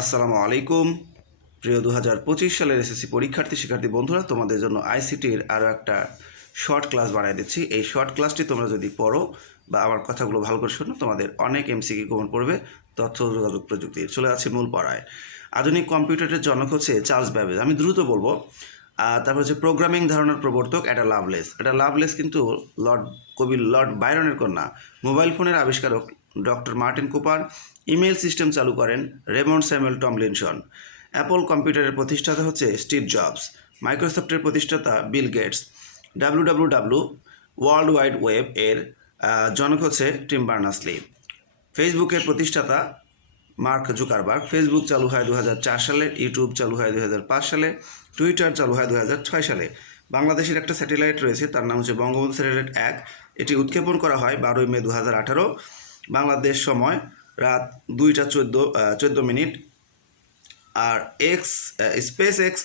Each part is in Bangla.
আসসালামু আলাইকুম। প্রিয় দু হাজার পঁচিশ সালের এসএসসি পরীক্ষার্থী, শিক্ষার্থী বন্ধুরা, তোমাদের জন্য আইসিটির আরও একটা শর্ট ক্লাস বানিয়ে দিচ্ছি। এই শর্ট ক্লাসটি তোমরা যদি পড়ো বা আমার কথাগুলো ভালো করে শোনো, তোমাদের অনেক এমসিকি গ্রহণ পড়বে তথ্য, যোগাযোগ প্রযুক্তির চলে আছে মূল পড়ায়। আধুনিক কম্পিউটারের জনক হচ্ছে চার্লস ব্যাবেজ। আমি দ্রুত বলব। তারপর হচ্ছে প্রোগ্রামিং ধারণার প্রবর্তক, এটা লাভলেস এটা লাভলেস কিন্তু লর্ড কবি লর্ড বাইরনের কন্যা। মোবাইল ফোনের আবিষ্কারক doctor Martin Cooper email system চালু করেন রেমন্ড স্যামুয়েল টমলিনসন। অ্যাপল কম্পিউটারের প্রতিষ্ঠাতা হচ্ছে স্টিভ জবস। মাইক্রোসফটের প্রতিষ্ঠাতা Bill Gates. W W W World Wide Web এর জনক হচ্ছে টিম বার্নাসলি। ফেসবুকের প্রতিষ্ঠাতা মার্ক জুকারবার্গ। ফেসবুক চালু হয় দু হাজার চার সালে, ইউটিউব চালু হয় দু হাজার পাঁচ সালে, টুইটার চালু হয় দু হাজার ছয় সালে। বাংলাদেশের একটা স্যাটেলাইট রয়েছে, তার নাম হচ্ছে বঙ্গবন্ধু স্যাটেলাইট এক। এটি উৎক্ষেপণ করা হয় বারোই মে দু হাজার আঠারো, বাংলাদেশ সময় রাত দুইটা চোদ্দ চোদ্দ মিনিট। আর এক্স স্পেস এক্স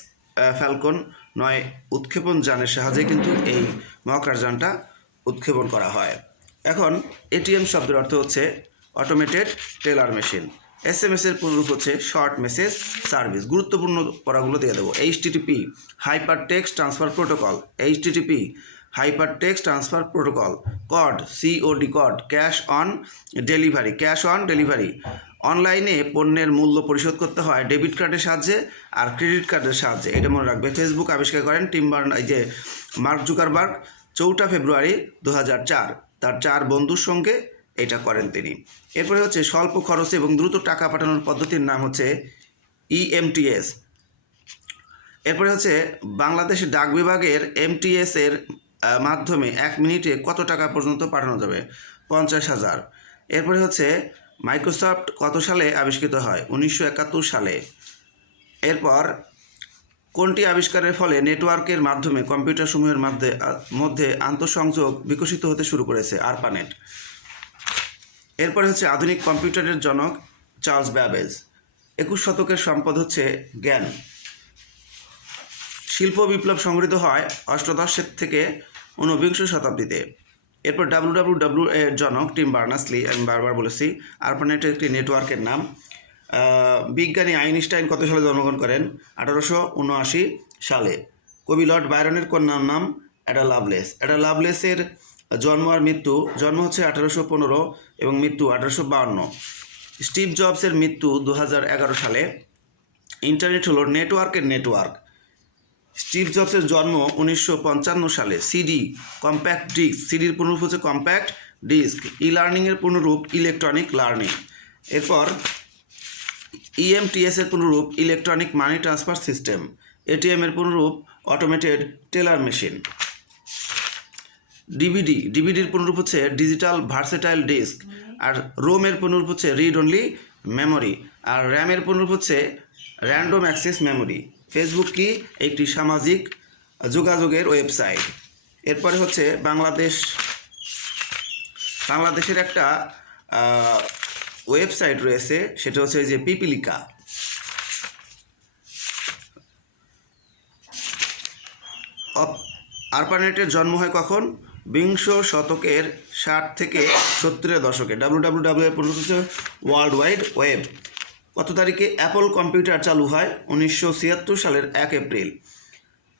ফ্যালকন নয় উৎক্ষেপণ যানের সাহায্যে কিন্তু এই মহাকাশযানটা উৎক্ষেপণ করা হয়। এখন এটিএম শব্দের অর্থ হচ্ছে automated teller machine. S M S এর পুনরূপ হচ্ছে শর্ট মেসেজ সার্ভিস গুরুত্বপূর্ণ পড়াগুলো দিয়ে দেবো। HTTP hypertext transfer protocol H TTP hypertext transfer protocol, cod COD cod, cash on delivery, cash on delivery. অনলাইনে পণ্যের মূল্য পরিশোধ করতে হয় ডেবিট কার্ডের সাহায্যে আর ক্রেডিট কার্ডের সাহায্যে। এটা মনে রাখবে। ফেসবুক আবিষ্কার করেন টিম্বার এই যে মার্ক জুকারবার্গ, চৌঠা ফেব্রুয়ারি দু চার। তার চার বন্ধুর সঙ্গে এটা করেন তিনি। এরপরে হচ্ছে স্বল্প খরচে এবং দ্রুত টাকা পাঠানোর পদ্ধতির নাম হচ্ছে E ইএমটিএস এরপরে হচ্ছে বাংলাদেশ ডাক বিভাগের এমটিএস এর মাধ্যমে এক মিনিটে কত টাকা পর্যন্ত পাঠানো যাবে? পঞ্চাশ হাজার। এরপরে হচ্ছে, মাইক্রোসফট কত সালে আবিষ্কৃত হয়? উনিশশো একাত্তর সালে। এরপর, কোনটি আবিষ্কারের ফলে নেটওয়ার্কের মাধ্যমে কম্পিউটারসমূহের মধ্যে মধ্যে আন্তঃসংযোগ বিকশিত হতে শুরু করেছে? আরপানেট। এরপরে হচ্ছে, আধুনিক কম্পিউটারের জনক চার্লস ব্যাবেজ। একুশ শতকের সম্পদ হচ্ছে জ্ঞান। শিল্প বিপ্লব সংগৃহীত হয় অষ্টাদশের থেকে ঊনবিংশ শতাব্দীতে। এরপর ডাব্লু ডাব্লু ডাব্লু এর জনক টিম বার্নাসলি, আমি বারবার বলেছি আরপানেট একটি নেটওয়ার্কের নাম। বিজ্ঞানী আইনস্টাইন কত সালে জন্মগ্রহণ করেন? আঠারোশো উনআশি সালে। কবি লর্ড বাইরনের কন্যার নাম অ্যাডা লাভলেস। অ্যাডা লাভলেসের জন্ম আর মৃত্যু, জন্ম হচ্ছে আঠারোশো পনেরো এবং মৃত্যু আঠারোশো বাউন্ন স্টিভ জবসের মৃত্যু দু সালে। ইন্টারনেট হলো নেটওয়ার্কের নেটওয়ার্ক। স্টিভ জবসের জন্ম উনিশশো পঞ্চান্ন সালে। CD, compact disc. সিডির পুনরূপ হচ্ছে কম্প্যাক্ট ডিস্ক। ই লার্নিংয়ের পুনরূপ ইলেকট্রনিক লার্নিং। এরপর ইএমটিএস এর পুনরূপ electronic money transfer system. ATM এর পুনরূপ অটোমেটেড টেলার মেশিন। ডিভিডি। ডিভিডির পুনরূপ হচ্ছে ডিজিটাল ভার্সেটাইল ডিস্ক। আর রোমের পুনরূপ হচ্ছে রিড অনলি মেমোরি। আর র্যামের পুনরূপ হচ্ছে র্যান্ডম অ্যাক্সেস মেমোরি। ফেসবুক কি? একটি সামাজিক যোগাযোগের ওয়েবসাইট। এরপরে হচ্ছে বাংলাদেশ, বাংলাদেশের একটা ওয়েবসাইট রয়েছে, সেটা হচ্ছে যে পিপিলিকা। আরপানেটের জন্ম হয় কখন? বিংশ শতকের ষাট থেকে সত্তরের দশকে। ডাব্লু ডাব্লু ডাব্লু এর ওয়ার্ল্ড ওয়াইড ওয়েব কত তারিখে অ্যাপল কম্পিউটার চালু হয়? উনিশশো ছিয়াত্তর সালের এক এপ্রিল।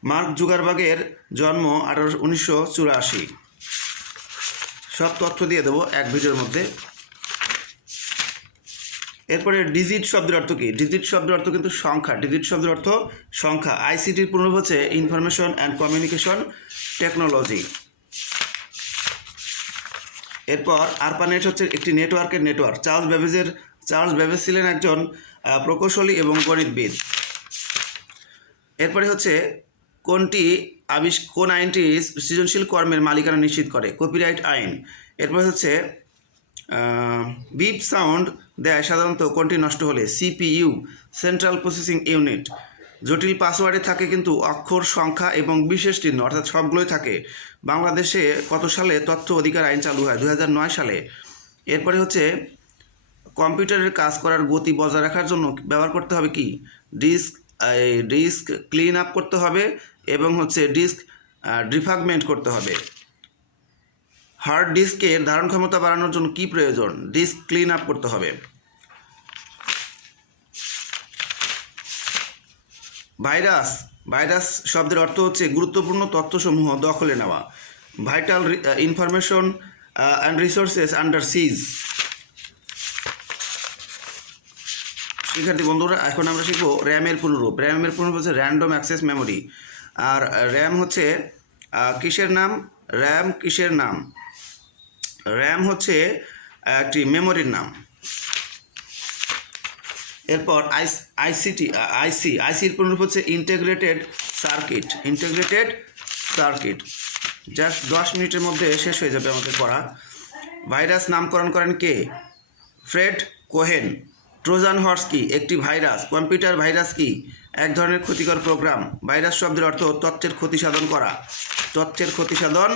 মার্ক জুগারবাগের জন্ম আঠারো উনিশশো চুরাশি। সব তথ্য দিয়ে দেবো এক ভিডিওর মধ্যে। এরপরে ডিজিট শব্দের অর্থ কী? ডিজিট শব্দের অর্থ কিন্তু সংখ্যা। ডিজিট শব্দের অর্থ সংখ্যা। আইসিটির পূর্ণ হচ্ছে ইনফরমেশন অ্যান্ড কমিউনিকেশন টেকনোলজি। এরপর আরপানেট হচ্ছে একটি নেটওয়ার্কের নেটওয়ার্ক। চার্লস বেবেজের চার্লস বেবেজ ছিলেন একজন প্রকৌশলী এবং গণিতবিদ। এরপরে হচ্ছে কোনটি আবিষ, কোন আইনটি সৃজনশীল কর্মের মালিকানা নিশ্চিত করে? কপিরাইট আইন। এরপরে হচ্ছে বিপ সাউন্ড দেয় সাধারণত কোনটি নষ্ট হলে? CPU, central processing unit. জটিল পাসওয়ার্ডে থাকে কিন্তু অক্ষর, সংখ্যা এবং বিশেষ চিহ্ন, অর্থাৎ সবগুলোই থাকে। বাংলাদেশে কত সালে তথ্য অধিকার আইন চালু হয়? দু হাজার নয় সালে। এরপরে হচ্ছে কম্পিউটারের কাজ করার গতি বজায় রাখার জন্য ব্যবহার করতে হবে কি? ডিস্ক ডিস্ক ক্লিন আপ করতে হবে এবং হচ্ছে ডিস্ক ডিফাগমেন্ট করতে হবে। হার্ড ডিস্কের ধারণ ক্ষমতা বাড়ানোর জন্য কি প্রয়োজন? ডিস্ক ক্লিন আপ করতে হবে। ভাইরাস ভাইরাস শব্দের অর্থ হচ্ছে গুরুত্বপূর্ণ তথ্যসমূহ দখলে নেওয়া। Vital information and resources under siege. শিক্ষার্থী বন্ধুরা, এখন আমরা শিখব র্যামের পুনরূপ র্যামের পুনরূপ হচ্ছে র্যান্ডম অ্যাক্সেস মেমোরি আর র্যাম হচ্ছে কিসের নাম? র্যাম কিসের নাম? র্যাম হচ্ছে একটি মেমোরির নাম। এরপর আইস আইসিটি আইসি আইসির পুনরূপ হচ্ছে integrated circuit integrated circuit just দশ মিনিটের মধ্যে শেষ হয়ে যাবে আমাদের পড়া। ভাইরাস নামকরণ করেন কে? Fred Cohen. ট্রোজান হর্স কি? একটি ভাইরাস। কম্পিউটার ভাইরাস কি? এক ধরনের ক্ষতিকর প্রোগ্রাম। ভাইরাস শব্দের অর্থ তথ্যের ক্ষতি সাধন করা। তথ্যের ক্ষতি সাধন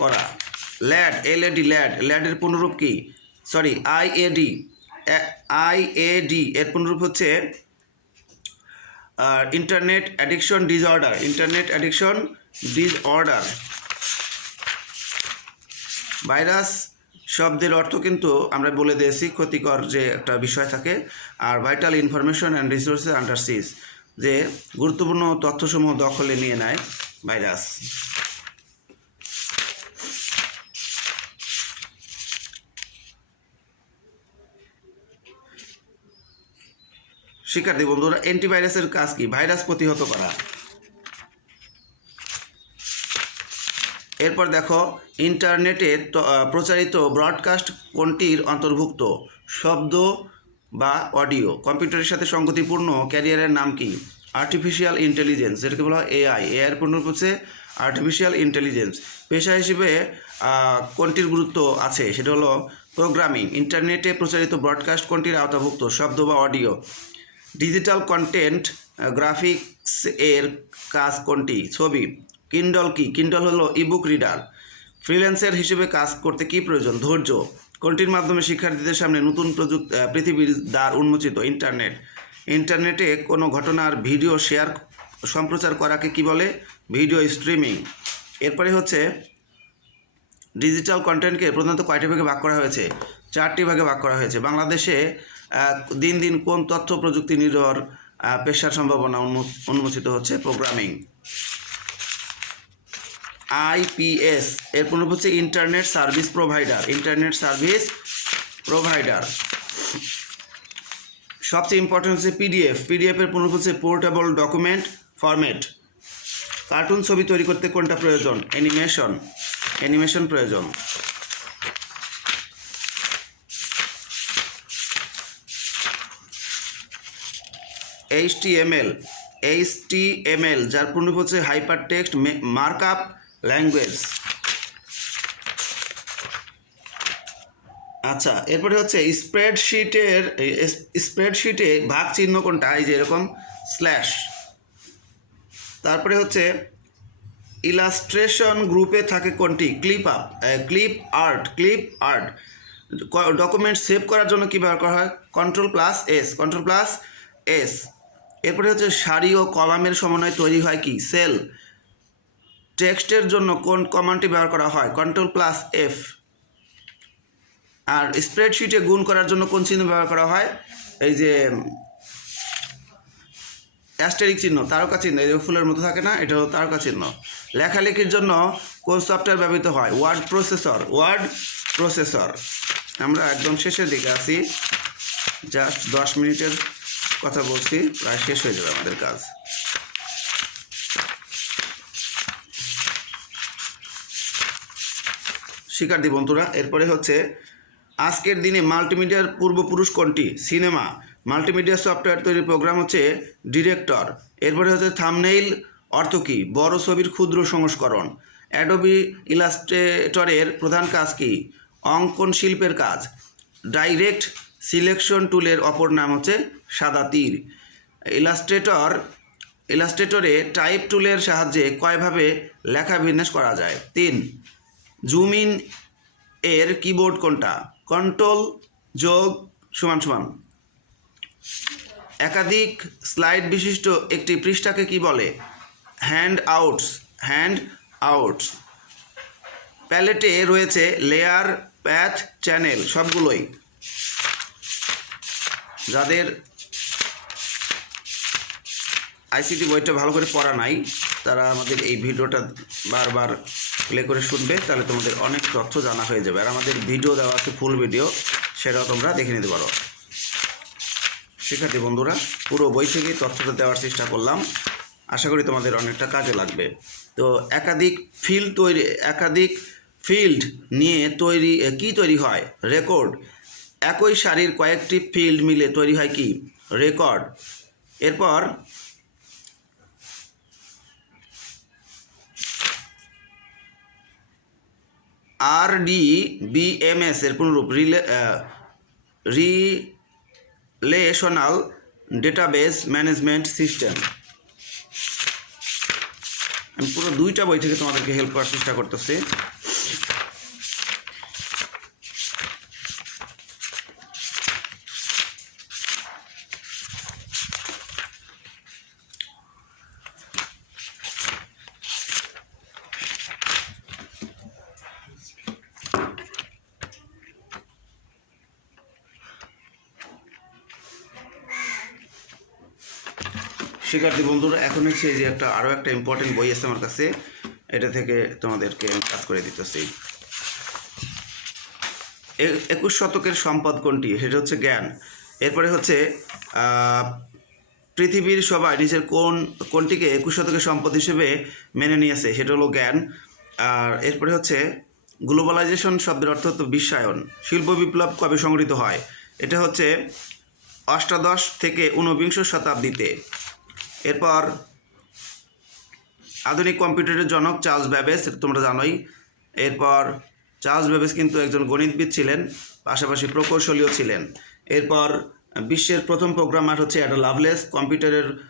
করা। LAD, LAD, LAD. ল্যাডের পুনরূপ কি? Sorry, IAD. আইএডি। এর পুনরূপ হচ্ছে internet addiction disorder. Internet addiction disorder. Virus শব্দের অর্থ কিন্তু আমরা বলে দিয়েছি ক্ষতিকর যে একটা বিষয় থাকে, আর vital information and resources under siege যে গুরুত্বপূর্ণ তথ্যসমূহ দখলে নিয়ে নেয় ভাইরাস। শিক্ষার্থী বন্ধুরা অ্যান্টিভাইরাসের কাজ কি? ভাইরাস প্রতিহত করা। এরপর দেখো, ইন্টারনেটে প্রচারিত ব্রডকাস্ট কোনটির অন্তর্ভুক্ত? শব্দ বা অডিও। কম্পিউটারের সাথে সঙ্গতিপূর্ণ ক্যারিয়ারের নাম কি? আর্টিফিশিয়াল ইন্টেলিজেন্স, যেটাকে বলা হয় এআই। এআইয়ের পূর্ণ হচ্ছে আর্টিফিশিয়াল ইন্টেলিজেন্স। পেশা হিসেবে কোনটির গুরুত্ব আছে? সেটা হলো প্রোগ্রামিং। ইন্টারনেটে প্রচারিত ব্রডকাস্ট কোনটির আওতাভুক্ত? শব্দ বা অডিও। ডিজিটাল কন্টেন্ট গ্রাফিক্স এর কাজ কোনটি? ছবি। কিন্ডল কি? কিন্ডল হলো ইবুক রিডার ফ্রিল্যান্সার হিসেবে কাজ করতে কি প্রয়োজন? ধৈর্য। কোনটির মাধ্যমে শিক্ষার্থীদের সামনে নতুন প্রযুক্তি পৃথিবীর দ্বার উন্মোচিত? ইন্টারনেট ইন্টারনেটে কোনো ঘটনার ভিডিও শেয়ার সম্প্রচার করাকে কি বলে? ভিডিও স্ট্রিমিং এরপরে হচ্ছে ডিজিটাল কন্টেন্টকে প্রধানত কয়টি ভাগে ভাগ করা হয়েছে? চারটি ভাগে ভাগ করা হয়েছে। বাংলাদেশে দিন দিন কোন তথ্য প্রযুক্তি নির্ভর পেশার সম্ভাবনা উন্মো- উন্মোচিত হচ্ছে? প্রোগ্রামিং আইপিএস এর পুনরূপ হচ্ছে internet service provider internet service provider সবচেয়ে ইম্পর্টেন্ট হচ্ছে পিডিএফ পিডিএফ এর পুনরূপ হচ্ছে পোর্টেবল ডকুমেন্ট ফরম্যাট কার্টুন ছবি তৈরি করতে কোনটা প্রয়োজন? অ্যানিমেশন অ্যানিমেশন প্রয়োজন। এইচটিএমএল এইচটিএমএল যার পূর্ণ হচ্ছে হাইপার টেক্সট মার্কআপ ল্যাঙ্গুয়েজ আচ্ছা এরপরে হচ্ছে স্প্রেডশিটের স্প্রেডশিটে ভাগ চিহ্ন কোনটা? এই যে এরকম স্ল্যাশ তারপরে হচ্ছে ইলাস্ট্রেশন গ্রুপে থাকে কোনটি? Clip up clip art clip art document save করার জন্য কী ব্যবহার করা হয়? Control plus S control plus S এরপরে হচ্ছে সারি ও কলামের সমন্বয়ে তৈরি হয় কি? সেল টেক্সটের জন্য কোন কমান্ডটি ব্যবহার করা হয়? কন্ট্রোল প্লাস এফ আর স্প্রেডশিটে গুণ করার জন্য কোন চিহ্ন ব্যবহার করা হয়? এই যে অ্যাস্টেরিক চিহ্ন, তারকা চিহ্ন, এই যে ফুলের মতো থাকে না, এটা হলো তারকা চিহ্ন। লেখালেখির জন্য কোন সফটওয়্যার ব্যবহৃত হয়? ওয়ার্ড প্রসেসর ওয়ার্ড প্রসেসর আমরা একদম শেষের দিকে আছি। জাস্ট দশ মিনিটের কথা বলছি, প্রায় শেষ হয়ে যাবে আমাদের কাজ। শিক্ষার্থী বন্ধুরা, এরপরে হচ্ছে আজকের দিনে মাল্টিমিডিয়ার পূর্বপুরুষ কোনটি? সিনেমা। মাল্টিমিডিয়া সফটওয়্যার তৈরির প্রোগ্রাম হচ্ছে ডিরেক্টর। এরপরে হচ্ছে থামনেইল অর্থ কী? বড় ছবির ক্ষুদ্র সংস্করণ। অ্যাডোবি ইলাস্ট্রেটরের প্রধান কাজ কী? অঙ্কন শিল্পের কাজ। ডাইরেক্ট সিলেকশন টুলের অপর নাম হচ্ছে সাদা তীর। ইলাস্ট্রেটর, ইলাস্ট্রেটরে টাইপ টুলের সাহায্যে কয়ভাবে লেখা বিন্যাস করা যায়? তিন জুম ইন এর কিবোর্ড কোনটা? কন্ট্রোল যোগ সমান সমান। একাধিক স্লাইড বিশিষ্ট একটি পৃষ্ঠাকে কি বলে? Handouts handouts. প্যালেটে রয়েছে লেয়ার, প্যাথ, চ্যানেল সবগুলোই। যাদের আইসিটি বইটা ভালো করে পড়া নাই। তারা আমাদের এই ভিডিওটা বারবার প্লে করে শুনবে, তাহলে তোমাদের অনেক তথ্য জানা হয়ে যাবে। আর আমাদের ভিডিও দেওয়া আছে ফুল ভিডিও সেটাও তোমরা দেখে নিতে পারো। শিক্ষার্থী বন্ধুরা, পুরো বই থেকেই তথ্যটা দেওয়ার চেষ্টা করলাম। আশা করি তোমাদের অনেকটা কাজে লাগবে। তো একাধিক ফিল্ড তৈরি, একাধিক ফিল্ড নিয়ে তৈরি কি তৈরি হয়? রেকর্ড একই সারির কয়েকটি ফিল্ড মিলে তৈরি হয় কি? রেকর্ড এরপর আর ডি বিএমএস এর পুনরূপ রিলে রিলেশনাল ডেটাবেস ম্যানেজমেন্ট সিস্টেম আমি পুরো দুইটা বই থেকে তোমাদেরকে হেল্প করার চেষ্টা করতেছি। শিক্ষার্থী বন্ধুরা, এখন হচ্ছে যে একটা আরও একটা ইম্পর্টেন্ট বই আছে আমার কাছে। এটা থেকে তোমাদেরকে কাজ করে দিতেছি। একুশ শতকের সম্পদ কোনটি? সেটা হচ্ছে জ্ঞান। এরপরে হচ্ছে পৃথিবীর সবাই নিজের কোন, কোনটিকে একুশ শতকের সম্পদ হিসেবে মেনে নিয়েছে? সেটা হলো জ্ঞান। আর এরপরে হচ্ছে, গ্লোবালাইজেশন শব্দের অর্থ হতো বিশ্বায়ন। শিল্প বিপ্লব কবে সংগঠিত হয়? এটা হচ্ছে অষ্টাদশ থেকে ঊনবিংশ শতাব্দীতে। এরপর আধুনিক কম্পিউটারের জনক চার্লস ব্যাবেজ, এটা তোমরা জানোই। এরপর চার্লস ব্যাবেজ কিন্তু একজন গণিতবিদ ছিলেন, পাশাপাশি প্রকৌশলীও ছিলেন। এরপর বিশ্বের প্রথম প্রোগ্রামার হচ্ছে অ্যাডো লাভলেস, কম্পিউটারের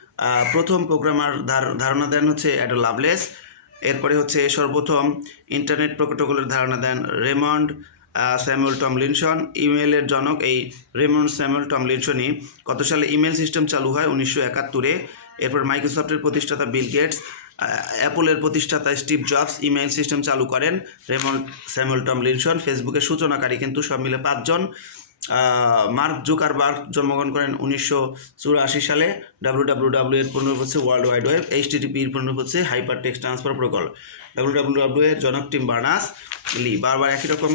প্রথম প্রোগ্রামার ধার- ধারণা দেন হচ্ছে অ্যাডো লাভলেস। এরপরে হচ্ছে সর্বপ্রথম ইন্টারনেট প্রোটোকলের ধারণা দেন রেমন্ড স্যামুয়েল টমলিনসন। ইমেলের জনক এই রেমন্ড, স্যামুয়েল টমলিনসনই। কত সালে ইমেল সিস্টেম চালু হয়? উনিশশো একাত্তরে। এরপর মাইক্রোসফটের প্রতিষ্ঠাতা বিল গেটস অ্যাপলের প্রতিষ্ঠাতা স্টিভ জবস, ইমেইল সিস্টেম চালু করেন রেমন্ড স্যামুয়েল টমলিনসন ফেসবুকের সূচনাকারী কিন্তু সব মিলে পাঁচজন। মার্ক জুকারবার্গ জন্মগ্রহণ করেন উনিশশো চুরাশি সালে। ডাব্লু ডাব্লিউ ডাব্লিউ এর পূর্ণ হচ্ছে world wide web H TTP এর পূর্ণ হচ্ছে hypertext transfer protocol. W W W এর জনক টিম বার্নাস লি, বারবার একই রকম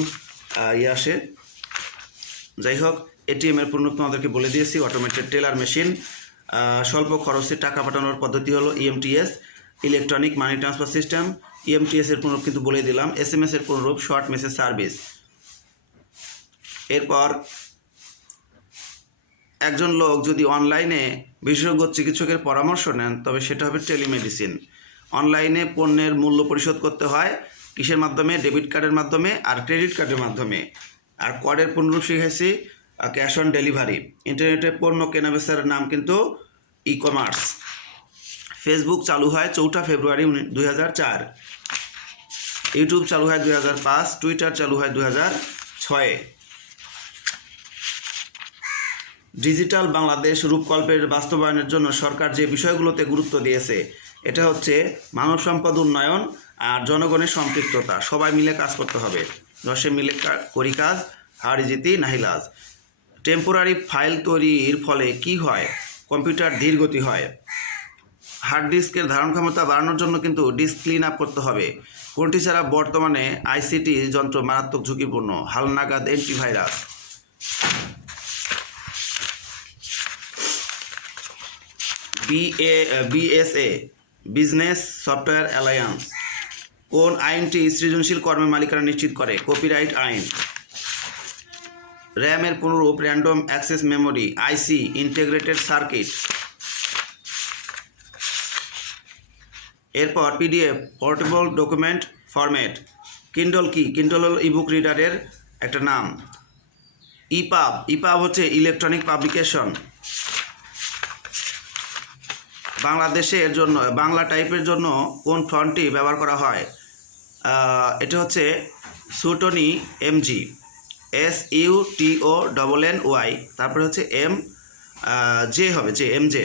ইয়ে আসে। যাই হোক, এটিএম এর পূর্ণ তোমাদেরকে বলে দিয়েছি অটোমেটেড টেলার মেশিন স্বল্প খরচে টাকা পাঠানোর পদ্ধতি হলো EMTS electronic money transfer system EMTS এর পুনরূপ কিন্তু বলে দিলাম এস এম এস এর পুনরূপ শর্ট মেসেজ সার্ভিস এরপর, একজন লোক যদি অনলাইনে বিশেষজ্ঞ চিকিৎসকের পরামর্শ নেন, তবে সেটা হবে টেলিমেডিসিন অনলাইনে পণ্যের মূল্য পরিশোধ করতে হয়, কিসের মাধ্যমে? ডেবিট কার্ডের মাধ্যমে আর ক্রেডিট কার্ডের মাধ্যমে। আর করের পুনরূপ শিখেছি ক্যাশ অন ডেলিভারি। ইন্টারনেটে পণ্য কেনাবেচার নাম কিন্তু ই কমার্স ফেসবুক চালু হয় চৌঠা ফেব্রুয়ারি দুই হাজার চার। ইউটিউব চালু হয় দুই হাজার পাঁচ। টুইটার চালু হয় দুই হাজার ছয়ে। ডিজিটাল বাংলাদেশ রূপকল্পের বাস্তবায়নের জন্য সরকার যে বিষয়গুলোতে গুরুত্ব দিয়েছে, এটা হচ্ছে মানব সম্পদ উন্নয়ন আর জনগণের সম্পৃক্ততা। সবাই মিলে কাজ করতে হবে। দশে মিলে করি কাজ, হারি জিতি নাহিলাজ টেম্পোরারি ফাইল তৈরির ফলে কি হয়? কম্পিউটার ধীর গতি হয়। হার্ড ডিস্কের ধারণ ক্ষমতা বাড়ানোর জন্য কিন্তু ডিস্ক ক্লিন আপ করতে হবে। কোনটি ছাড়া বর্তমানে আইসিটি যন্ত্র মারাত্মক ঝুঁকিপূর্ণ? হালনাগাদ antivirus BA, BSA, Business Software Alliance. কোন আইনটি সৃজনশীল কর্মের মালিকানা নিশ্চিত করে? কপিরাইট আইন। র্যামের পুনরূপ random access memory IC integrated circuit এরপর PDF portable document format Kindle কি? কিন্ডল ইবুক রিডারের একটা নাম। ইপাব ইপাব হচ্ছে ইলেকট্রনিক পাবলিকেশন বাংলাদেশের জন্য, বাংলা টাইপের জন্য কোন ফন্টটি ব্যবহার করা হয়? এটা হচ্ছে Sutonny MJ S U T O double N Y তারপরে হচ্ছে এম জে হবে যে এম জে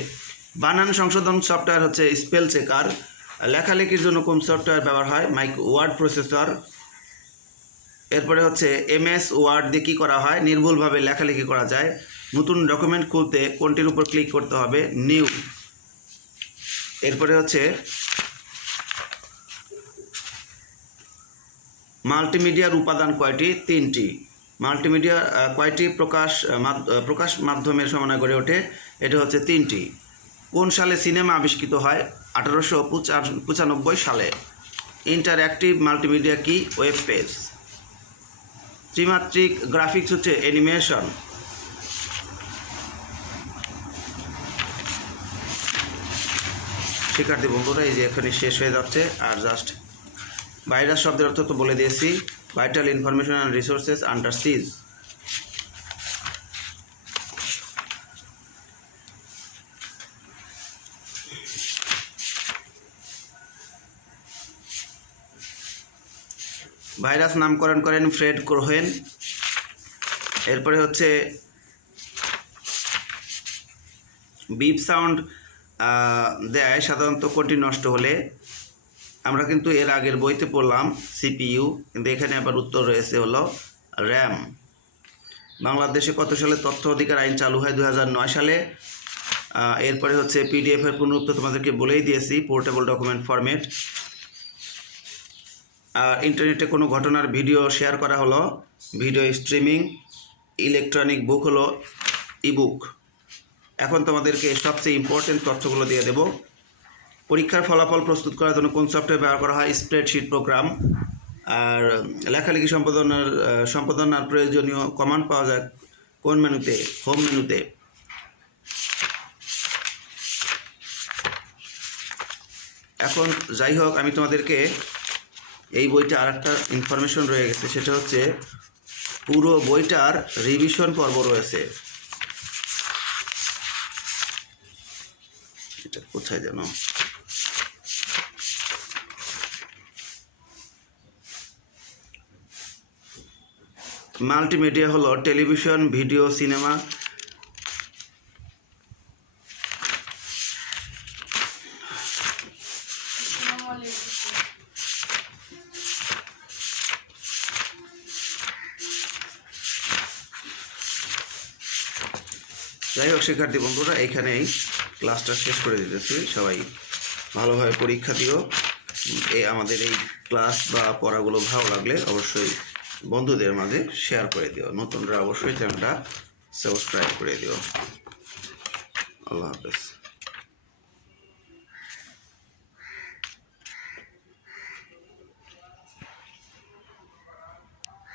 বানান সংশোধন সফটওয়্যার হচ্ছে স্পেল চেকার লেখালেখির জন্য কোন সফটওয়্যার ব্যবহার হয়? মাইক ওয়ার্ড প্রসেসর এরপরে হচ্ছে এমএস ওয়ার্ড দিয়ে কী করা হয়? নির্ভুলভাবে লেখালেখি করা যায়। নতুন ডকুমেন্ট খুলতে কোনটির উপর ক্লিক করতে হবে? নিউ এরপরে হচ্ছে মাল্টিমিডিয়ার উপাদান কয়টি? তিনটি। মাল্টিমিডিয়া কয়টি প্রকাশ প্রকাশ মাধ্যমের সমন্বয় গড়ে ওঠে? এটা হচ্ছে তিনটি। কোন সালে সিনেমা আবিষ্কৃত হয়? আঠারোশো পঁচানব্বই সালে। ইন্টারঅ্যাক্টিভ মাল্টিমিডিয়া কি? Web page. ত্রিমাত্রিক গ্রাফিক্স হচ্ছে অ্যানিমেশন। শিক্ষার্থী বন্ধুরা, এই যে এখানে শেষ হয়ে যাচ্ছে। আর জাস্ট ভাইরাস শব্দের অর্থ তো বলে দিয়েছি। Vital information and resources under siege virus নামকরণ করেন ফ্রেড ক্রোহেন এরপরে হচ্ছে বিপ সাউন্ড দেয়, সাধারণত কোনটি নষ্ট হলে। আমরা কিন্তু এর আগের বইতে পড়লাম সিপিইউ, কিন্তু এখানে আবার উত্তর রয়েছে হলো র্যাম। বাংলাদেশে কত সালে তথ্য অধিকার আইন চালু হয়? দু হাজার নয় সালে। এরপরে হচ্ছে পিডিএফ এর পুনরুত্তর তোমাদেরকে বলেই দিয়েছি, পোর্টেবল ডকুমেন্ট ফরম্যাট। আর ইন্টারনেটে কোনো ঘটনার ভিডিও শেয়ার করা হলো, ভিডিও স্ট্রিমিং, ইলেকট্রনিক বুক হলো ইবুক এখন তোমাদেরকে সবচেয়ে ইম্পর্টেন্ট তথ্যগুলো দিয়ে দেব। পরীক্ষার ফলাফল প্রস্তুত করার জন্য কোন সফটওয়্যার ব্যবহার করা হয়? Spreadsheet programme. আর লেখালেখি সম্পাদনার সম্পাদনার প্রয়োজনীয় কমান্ড পাওয়া যায় কোন মেনুতে? হোম মেনুতে। এখন যাই হোক, আমি তোমাদেরকে এই বইটা আর একটা ইনফরমেশন রয়ে গেছে, সেটা হচ্ছে পুরো বইটার রিভিশন পর্ব রয়েছে। এটা কোথায় যেন? মাল্টিমিডিয়া হলো টেলিভিশন, ভিডিও, সিনেমা। যাই হোক, শিক্ষার্থী বন্ধুরা এইখানেই ক্লাসটা শেষ করে দিতেছি। সবাই ভালোভাবে পরীক্ষা দিও। এই আমাদের এই ক্লাস বা পড়াগুলো ভালো লাগলে অবশ্যই বন্ধুদের মাঝে শেয়ার করে দিও। নতুনরা অবশ্যই চ্যানেলটা সাবস্ক্রাইব করে দিও। আল্লাহ হাফেজ।